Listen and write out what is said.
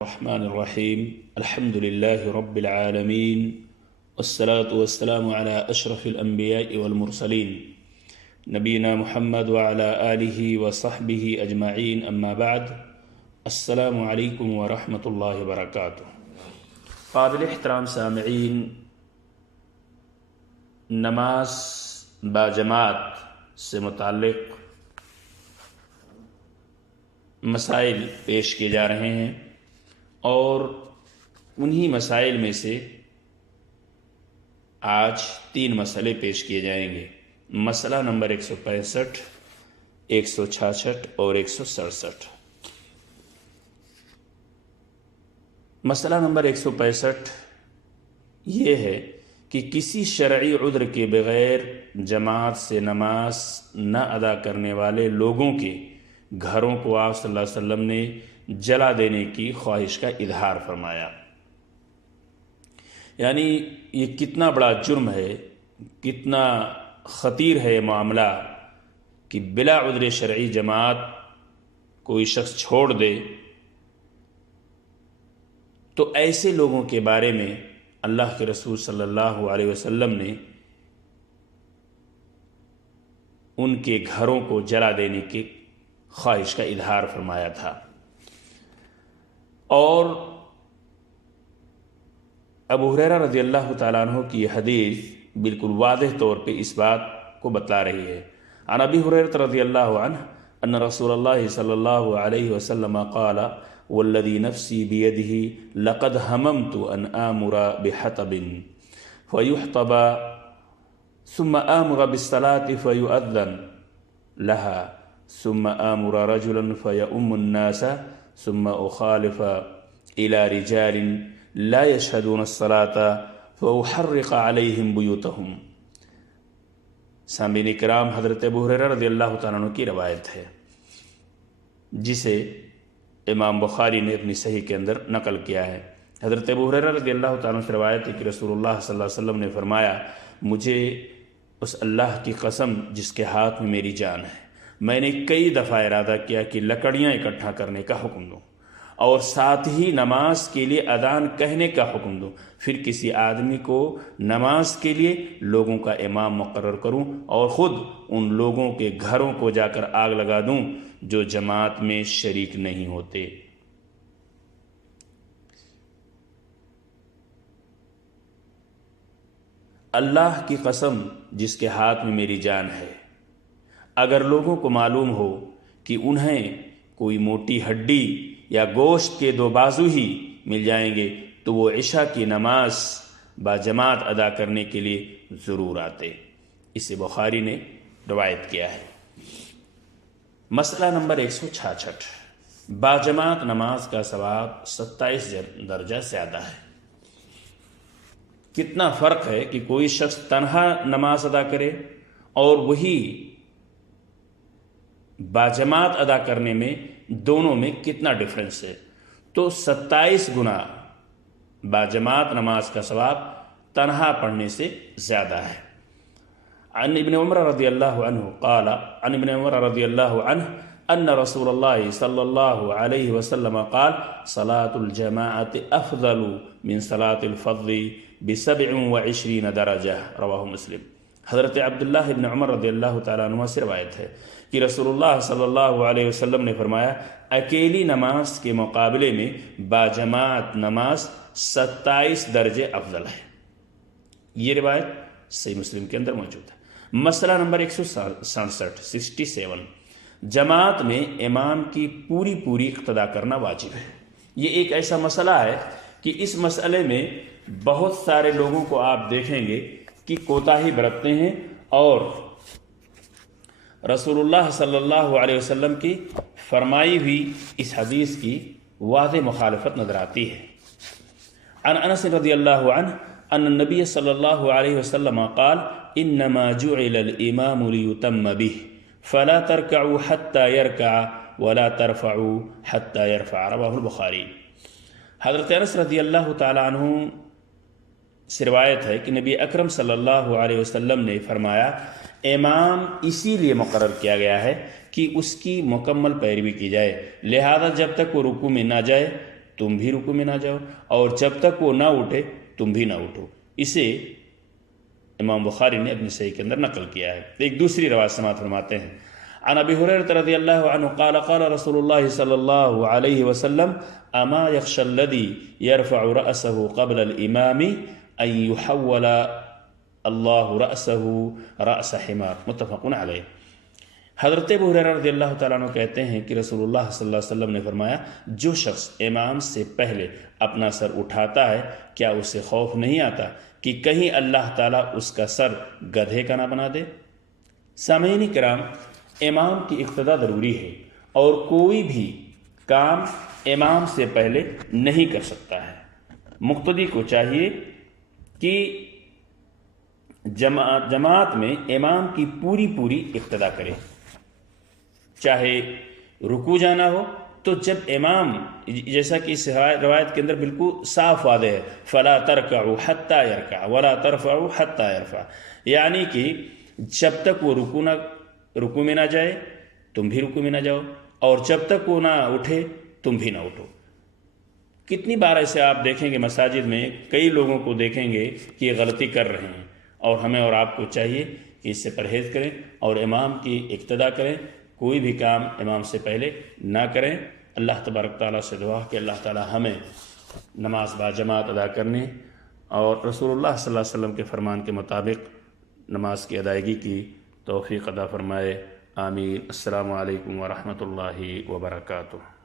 الرحمن الرحيم الحمد لله رب العالمين والصلاة والسلام على أشرف الأنبياء والمرسلين نبينا محمد وعلى آله وصحبه أجمعين أما بعد السلام عليكم ورحمة الله وبركاته قابل احترام سامعین، نماز باجماعت سے متعلق مسائل پیش کیے جا رہے ہیں اور انہی مسائل میں سے آج 3 مسئلے پیش کیے جائیں گے۔ مسئلہ نمبر 165، 166 اور 167۔ مسئلہ نمبر 165 یہ ہے کہ کسی شرعی عذر کے بغیر جماعت سے نماز نہ ادا کرنے والے لوگوں کے گھروں کو آپ صلی اللہ علیہ وسلم نے جلا دینے کی خواہش کا اظہار فرمایا۔ یعنی یہ کتنا بڑا جرم ہے، کتنا خطیر ہے یہ معاملہ کہ بلا عذر شرعی جماعت کوئی شخص چھوڑ دے، تو ایسے لوگوں کے بارے میں اللہ کے رسول صلی اللہ علیہ وسلم نے ان کے گھروں کو جلا دینے کی خواہش کا اظہار فرمایا تھا۔ اور ابو ہریرہ رضی اللہ تعالیٰ عنہ کی یہ حدیث بالکل واضح طور پہ اس بات کو بتلا رہی ہے۔ عن ابی ہریرہ رضی اللہ عنہ ان رسول اللہ صلی اللہ علیہ وسلم قال والذی نفسی بیدہ لقد ہممت ان آمر بحطب فیحطب ثم آمر بالصلاة فیؤذن لها ثم آمر رجلا فيؤم الناس ثم أخالف إلى رجال لا يشهدون الصلاة فأحرق عليهم بيوتهم۔ سامعین کرام، حضرت ابو ہریرہ رضی اللہ تعالیٰ عنہ کی روایت ہے جسے امام بخاری نے اپنی صحیح کے اندر نقل کیا ہے۔ حضرت ابو ہریرہ رضی اللہ تعالیٰ عنہ سے روایت ہے کہ رسول اللہ صلی اللہ علیہ وسلم نے فرمایا، مجھے اس اللہ کی قسم جس کے ہاتھ میں میری جان ہے، میں نے کئی دفعہ ارادہ کیا کہ لکڑیاں اکٹھا کرنے کا حکم دوں اور ساتھ ہی نماز کے لیے اذان کہنے کا حکم دوں، پھر کسی آدمی کو نماز کے لیے لوگوں کا امام مقرر کروں اور خود ان لوگوں کے گھروں کو جا کر آگ لگا دوں جو جماعت میں شریک نہیں ہوتے۔ اللہ کی قسم جس کے ہاتھ میں میری جان ہے، اگر لوگوں کو معلوم ہو کہ انہیں کوئی موٹی ہڈی یا گوشت کے 2 بازو ہی مل جائیں گے تو وہ عشاء کی نماز باجماعت ادا کرنے کے لیے ضرور آتے۔ اسے بخاری نے روایت کیا ہے۔ مسئلہ نمبر 166، باجماعت نماز کا ثواب 27 درجہ زیادہ ہے۔ کتنا فرق ہے کہ کوئی شخص تنہا نماز ادا کرے اور وہی باجماعت ادا کرنے میں، دونوں میں کتنا ڈفرنس ہے۔ تو 27 گنا باجماعت نماز کا ثواب تنہا پڑھنے سے زیادہ ہے۔ عن ابن عمر رضی اللہ عنہ قال عن ابن عمر رضی اللہ عنہ ان رسول اللہ صلی اللہ علیہ وسلم قال صلاة الجماعت افضل من صلاة الفضل ب27 درجہ، رواہ مسلم۔ حضرت عبداللہ ابن عمر رضی اللہ تعالیٰ عنہ سے روایت ہے کہ رسول اللہ صلی اللہ علیہ وسلم نے فرمایا، اکیلی نماز کے مقابلے میں باجماعت نماز 27 درجے افضل ہے۔ یہ روایت صحیح مسلم کے اندر موجود ہے۔ مسئلہ نمبر 167، جماعت میں امام کی پوری اقتداء کرنا واجب ہے۔ یہ ایک ایسا مسئلہ ہے کہ اس مسئلے میں بہت سارے لوگوں کو آپ دیکھیں گے کہ کوتاہی برتتے ہیں اور رسول اللہ صلی اللہ علیہ وسلم کی فرمائی ہوئی اس حدیث کی واضح مخالفت نظر آتی ہے۔ عن انس رضی اللہ عنہ ان النبی صلی اللہ علیہ وسلم قال انما جعل الامام لیتم به فلا ترکعوا حتى يرکع ولا ترفعوا حتى يرفع، رواہ البخاری۔ حضرت انس رضی اللہ تعالی عنہ سے روایت ہے کہ نبی اکرم صلی اللہ علیہ وسلم نے فرمایا، امام اسی لیے مقرر کیا گیا ہے کہ اس کی مکمل پیروی کی جائے، لہذا جب تک وہ رکوع میں نہ جائے تم بھی رکوع میں نہ جاؤ، اور جب تک وہ نہ اٹھے تم بھی نہ اٹھو۔ اسے امام بخاری نے اپنی صحیح کے اندر نقل کیا ہے۔ ایک دوسری روایت سماعت فرماتے ہیں، عن ابی ہریرہ رضی اللہ عنہ قال قال رسول اللہ صلی اللہ علیہ وسلم اما یخشى الذی یرفع رأسه قبل الامام ان یحول اللہ رأسه رأس حمار، متفق علیہ۔ حضرت ابو ہریرہ رضی اللہ تعالیٰ عنہ کہتے ہیں کہ رسول اللہ صلی اللہ علیہ وسلم نے فرمایا، جو شخص امام سے پہلے اپنا سر اٹھاتا ہے کیا اسے خوف نہیں آتا کہ کہیں اللہ تعالیٰ اس کا سر گدھے کا نہ بنا دے؟ سامعین کرام، امام کی اقتداء ضروری ہے، اور کوئی بھی کام امام سے پہلے نہیں کر سکتا ہے۔ مقتدی کو چاہیے کہ جماعت میں امام کی پوری اقتداء کرے، چاہے رکوع جانا ہو تو جب امام، جیسا کہ اس روایت کے اندر بالکل صاف واضح ہے، فلا ترکعوا حتی یرکع ولا ترفعوا حتی یرفع، یعنی کہ جب تک وہ رکوع میں نہ جائے تم بھی رکوع میں نہ جاؤ، اور جب تک وہ نہ اٹھے تم بھی نہ اٹھو۔ کتنی بار ایسے آپ دیکھیں گے مساجد میں کئی لوگوں کو دیکھیں گے کہ یہ غلطی کر رہے ہیں، اور ہمیں اور آپ کو چاہیے کہ اس سے پرہیز کریں اور امام کی اقتداء کریں، کوئی بھی کام امام سے پہلے نہ کریں۔ اللہ تبارک تعالیٰ سے دعا کہ اللہ تعالیٰ ہمیں نماز باجماعت ادا کرنے اور رسول اللہ صلی اللہ علیہ وسلم کے فرمان کے مطابق نماز کی ادائیگی کی توفیق عطا فرمائے، آمین۔ السلام علیکم ورحمۃ اللہ وبرکاتہ۔